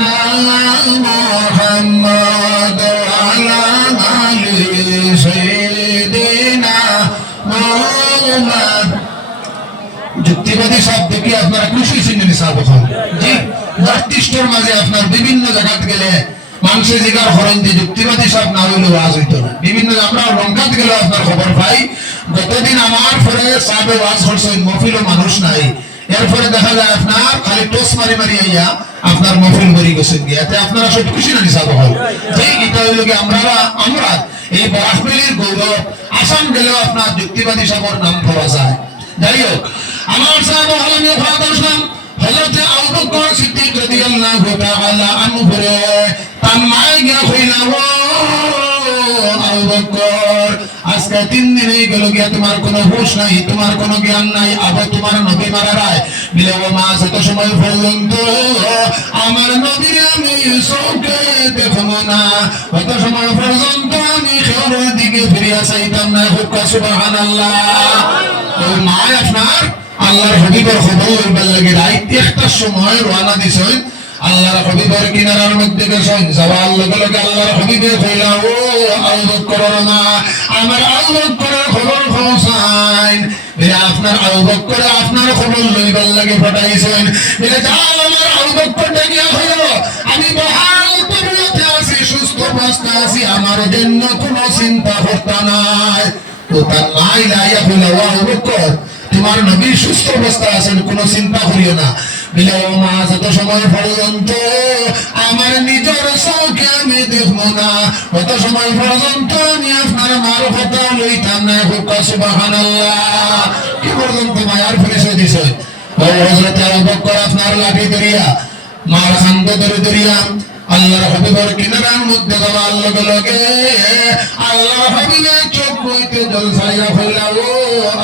মাওলানা মুহাম্মদ আলা আলি সাইয়্যিদিনা মাওলানা। যুক্তিবাদী শব্দ কি আপনারা খুশি ছিলেন সাহেব? জি, জাতিষ্ঠর মাঝে আপনার বিভিন্ন জায়গাতে গেলে মানুষের জিগার হরণ দিয়ে যুক্তিবাদী সব না হইলে ওয়াজ হইতো না। বিভিন্ন আমরা রঙ্গাত গেলে আপনার খবর পাই, গতদিন আমার পরে সাহেবে ওয়াজ করছেন, মফিল মানুষ নাই, এরপরে দেখা যায় আপনার খালি টোস মারি মারি আইয়া আপনার মফিল মরি গেছেন গিয়ে। এতে আপনারা সব খুশি না নিসাব হল? ঠিক এটা হইল কি আমরা এই বরাকবেলির গৌরব। আসাম গেলেও আপনার যুক্তিবাদী সবর নাম পাওয়া যায়। যাই হোক, আমার সাহেব আলমী ফাদার হযরত আবু বকর সিদ্দিক রাদিয়াল্লাহু তাআলা আনহু বলে তার মায়ে গিয়া কইলা, ও আবু বকর, আজকে 3 দিন হয়ে গেল গিয়া তোমার কোনো হুঁশ নাই, তোমার কোনো জ্ঞান নাই, আবার তোমার নবী মারা যায় বিলে। ও মা, যত সময় পর্যন্ত আমার নবীর আমি চোখে দেখবো না, তত সময় পর্যন্ত আমি খেয়ালের দিকে ফিরিয়া চাইতাম না। সুবহানাল্লাহ। ও মা আপনার আল্লাহর হাবিবের খবর লাগে রাত 1টার সময় রওনা দিছেন, আল্লাহর হাবিবের কিনারার মধ্যে গেছেন, যাওয়ার লগে লগে আল্লাহর হাবিবে কইলা, ও আবু বকর মা, আমার আবু বকরের খবর পৌঁছাইন। আপনার আবু বকর আপনার খবর লইবার লাগে পাঠাইছেন। যাও আমার আবু বকর ডাকিয়া হইল, আমি বহাল তবিয়তে আছি, সুস্থ অবস্থা আছি, আমার জন্য কোনো চিন্তা করতে নাই। তো তার নাই লাইয়া কইলা, ও আবু বকর, তোমার নবী সুস্থ অবস্থা আছেন, কোনো চিন্তা করিও না। মা, যত সময় পর্যন্ত আমার নিজের চোখে আমি দেখবো না, তত সময় পর্যন্ত আমি আপনার মার কথা লইতাম না। সুবহানাল্লাহ। কি পর্যন্ত মায়ার পরিচয় দিছে? হযরত আবু বকর আপনার লাঠি ধরিয়া মার খান্দ ধরে ধরিয়া আল্লাহর হাবিবের কিনারার মধ্যে যাওয়ার লগে লগে আল্লাহর হাবিবের চোখ হইতে জল ছাইয়া হইলা, ও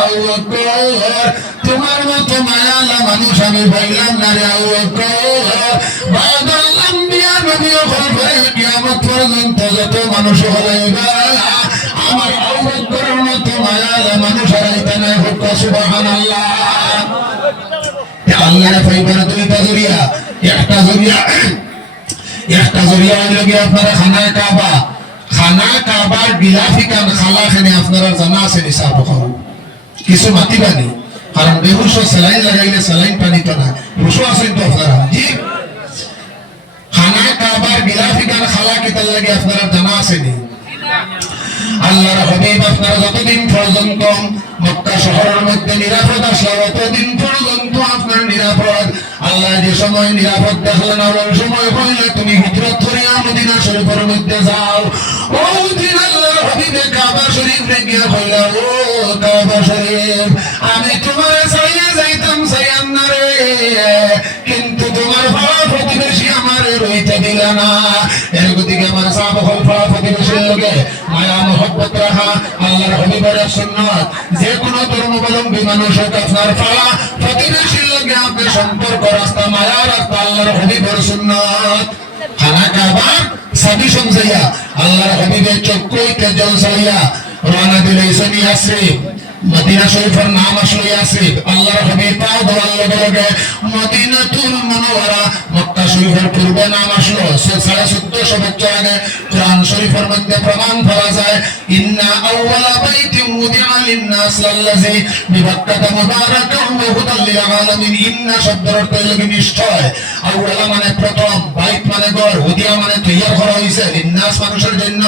আবু বকর, তোমার মতো মায়ালা মানুষ আমি পাইলাম না রে আবু বকর। বাদাল আম্বিয়া নবী হল কিয়ামত পর্যন্ত যত মানুষ হইবা, আমার আবু বকরের মতো মায়ালা মানুষ হারাইতে নাই। সুবহানাল্লাহ। আল্লাহর পাইবার দুইটা জরিয়া, একটা জরিয়া হইল কি আপনারা খানায় কাবা, খানা কাবার বিলাফিকান খালাখানে আপনারা জানা আছে নিসাব খাও কিছু মাতিবানি, কারণ বেহুশ স্যালাইন লাগাইলে স্যালাইন পানি তো না, হুশও আছেন তো আপনারা। জি, খানা কাবার বিলাফিকান খালা কিতার লাগে আপনারা জানা আসেনি? আল্লাহর হাবিব আপনারা যতদিন পর্যন্ত মক্কা শহরের মধ্যে নিরাপদ আসলো, ততদিন পর্যন্ত আপনার নিরাপদ। আল্লাহ যে সময় নিরাপদ দেখলেন, ওই সময় হইলে তুমি হিজরত করিয়া মদিনা শরীফের মধ্যে যাও। ওই দিন আল্লাহর হাবিবে কাবা শরীফ রেখে কইলা, ও কাবা শরীফ, আমি তোমার চাইয়া যাইতাম, চাইয়াম না রে, কিন্তু তোমার ভাড়া প্রতিবেশী আমার রইতে দিল না। এর গতিকে আমার সাহাবাহল ভাড়া প্রতিবেশীর লোকে মায়া মহব্বত রাখা আল্লাহর হাবিবের সুন্নাত। যে কোনো ধর্মাবলম্বী মানুষ হোক, আপনার ভাড়া প্রতিবেশীর লোকে আপনার সম্পর্ক রাস্তা মায়া রাস্তা আল্লাহর হাবিবের সুন্নাত। খানা কাবার সাবি সমঝাইয়া আল্লাহর হাবিবের চক্ষুতে জল ছাড়িয়া রওনা দিলেন ইয়াসরিব। মদিনা শরীফের নাম আসলে ইয়াসরিব। আল্লাহর হাবিব পাও দেওয়ার লগে লগে মদিনাতুল মুনাওয়ারা মক্কা শরীফের পূর্বে নাম আসলো। 1450 বছর আগে কোরআন শরীফের মধ্যে প্রমাণ পাওয়া যায়, ইন্না আউওয়ালা বাইতিন উদিআ লিন-নাস লাল্লাযী বিবাক্কাতা মুবারাকান ওয়া হুদাল লিল আলামিন। ইন্না শব্দের অর্থ হলো নিশ্চয়, আউওয়ালা মানে প্রথম, বাইত মানে ঘর, উদিআ মানে তৈয়ার করা হয়েছে, লিন-নাস মানুষের জন্য,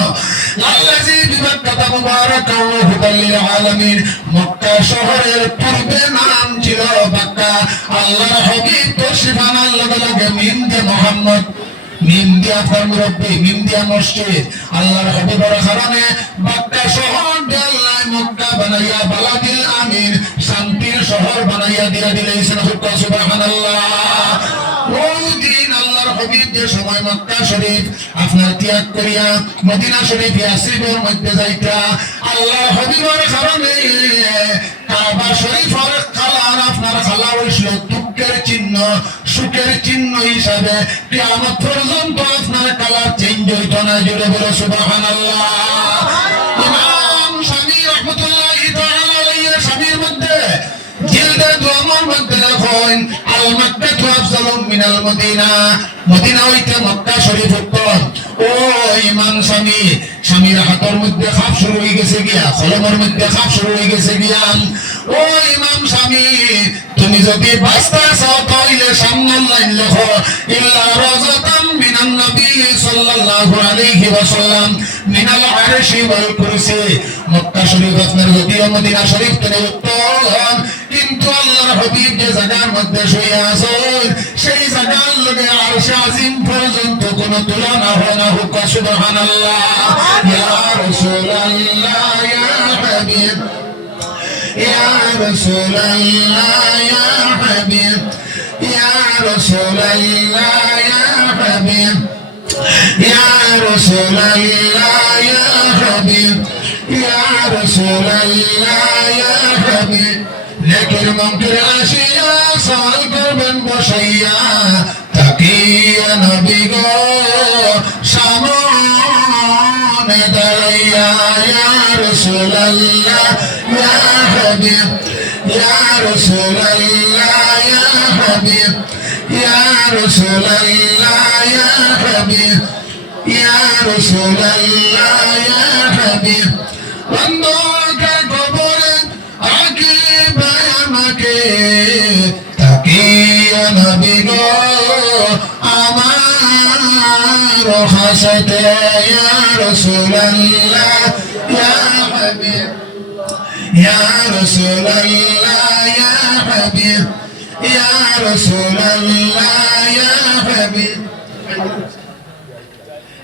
লাল্লাযী বিবাক্কাতা মুবারাকান ওয়া হুদাল লিল আলামিন। মক্কা শহরের পূর্বে নাম ছিল বাক্কা। আল্লাহর হাবিব তশরিফ আনার লগে লগে মিম দিয়ে মুহাম্মদ, মিম দিয়া আপনার মুরব্বী, মিম দিয়া মসজিদ, আল্লাহর হাবিবের কারণে বাক্কা শহর আল্লাহ মক্কা বানাইয়া বালাদিল আমিন, শান্তির শহর বানাইয়া দিয়া দিলেন। সুবহানাল্লাহ। ওই দিন আল্লাহর হাবিব যে সময় মক্কা শরীফ আপনার ত্যাগ করিয়া মদিনা শরীফ ইয়াসরিবের মধ্যে যাইতা, আল্লাহর হাবিবের কারণে কাবা শরীফের খালার আপনার খালা হইছিল দুঃখের চিহ্ন, সুখের চিহ্ন হিসাবে কিয়ামত পর্যন্ত আপনার কালার চেঞ্জ হইত না। জুড়ে বলো সুবহানাল্লাহ। ইমাম শাফিঈ রাহমাতুল্লাহি তাআলা আলাইহি শাফিঈর মধ্যে জিলদে দুআমার মধ্যে কইন আল মাক্কাতু আফজালু মিনাল মদিনা, মদিনা হইতে মক্কা শরীফ উত্তম। ও ইমাম স্বামী, স্বামীর হাতের মধ্যে খাপ শুরু হয়ে গেছে গিয়া, কলমের মধ্যে খাপ শুরু হয়ে গেছে গিয়া। ও ইমাম স্বামী, তুমি যদি বাঁচতে চাও তাহলে সামনের লাইন লেখো, ইল্লা রাজাতাম মিনান নবী সাল্লাল্লাহু আলাইহি ওয়াসাল্লাম মিনাল আরশি ওয়াল কুরসি। মক্কা শরীফ আপনার যদিও মদিনা শরীফ থেকে উত্তম, কিন্তু আল্লাহর হাবিব যে জায়গার মধ্যে শুয়ে আছেন সেই জায়গার লগে আরশে আজিম পর্যন্ত কোনো তুলনা হয় না। হুক সুবহানাল্লাহ। ইয়া রাসূলুল্লাহ ইয়া হাবিব, ইয়া রাসূলুল্লাহ ইয়া হাবিব, ইয়া রাসূলুল্লাহ ইয়া হাবিব, ইয়া রাসূলুল্লাহ ইয়া হাবিব, ইয়া রাসূলুল্লাহ ইয়া হাবিব। নেকের মুনকির আসিয়া সওয়াল করবেন বসাইয়া, তাকিয়া নবী গো সামনে দাঁড়াইয়া। ইয়া রাসূলুল্লাহ ইয়া হাবিব, ইয়া রাসূলুল্লাহ ইয়া হাবিব, ইয়া রাসূলুল্লাহ ইয়া হাবিব, ইয়া রাসূলুল্লাহ ইয়া হাবিব। অন্ধকার কবরে আঁকিবে আমাকে, তাকিয়া নবী গো আমার হাসতে। ইয়া রাসূলুল্লাহ ইয়া হাবিব, ইয়া রাসূলুল্লাহ ইয়া হাবিব, ইয়া রাসূলুল্লাহ ইয়া হাবিব,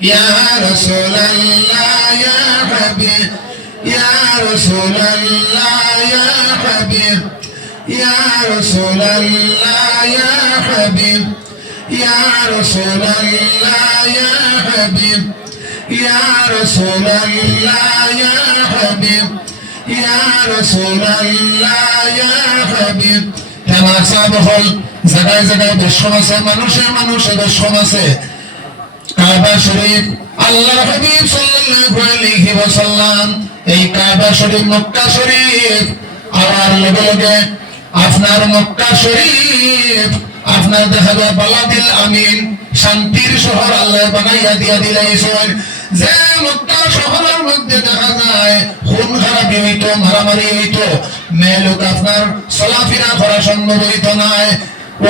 ইয়া রাসূলুল্লাহ ইয়া হাবিব, ইয়া রাসূলুল্লাহ ইয়া হাবিব, ইয়া রাসূলুল্লাহ ইয়া হাবিব, ইয়া রাসূলুল্লাহ ইয়া হাবিব, ইয়া রাসূলুল্লাহ ইয়া হাবিব, ইয়া রাসূলুল্লাহ ইয়া হাবিব। আমার সাহেব হল জায়গায় জায়গায় বেশম আছে, মানুষে বেশম আছে। কাবা শরীফ আল্লাহর হাবিব সাল্লাল্লাহু আলাইহি ওয়াসাল্লাম, এই কাবা শরীফ মক্কা শরীফ আর লগে লগে আপনার মক্কা শরীফ আপনার দেখা যায় বালাদিল আমিন, শান্তির শহর আল্লাহ বানাইয়া দিয়া দিলাইছেন। যে মক্কা শহরের মধ্যে দেখা যায় খুন খারাপি হইতো, মারামারি হইতো, মেয়ে লোক আপনার চলাফেরা করা সম্ভব হইতো নাই।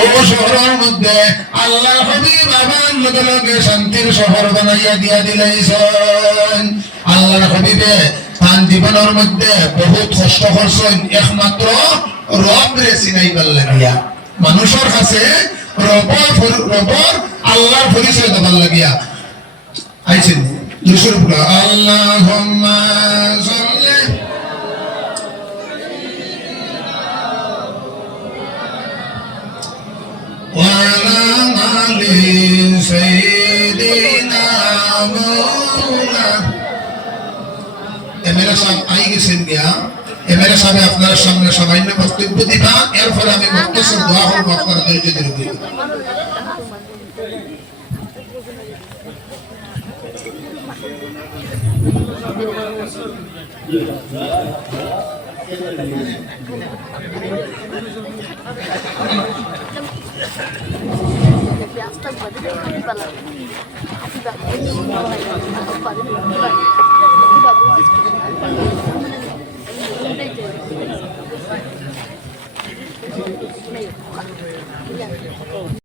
ও শহরের মধ্যে আল্লাহর হাবিব আবার লগে লগে শান্তির শহর বানাইয়া দিয়া দিলাইছেন। আল্লাহর হাবিবে তার জীবনের মধ্যে বহুত কষ্ট করছেন, একমাত্র রব রে চিনাইবার লাগিয়া, মানুষের কাছে রবর আল্লাহর পরিচয় দেবার লাগিয়া আইছেন। দুশোর পুরা আল্লাহুম্মা সাল্লি ওয়া আলা আলি সাইয়্যিদিনা মাওলানা। এমএলএ সাহেব আই গেছেন গিয়া, এমএলএ সাহেব আপনার সামনে সামান্য বক্তব্য দিবা, এরপরে আমি মুক্তসর দোয়া করবো আপনারা ধৈর্য ধরে।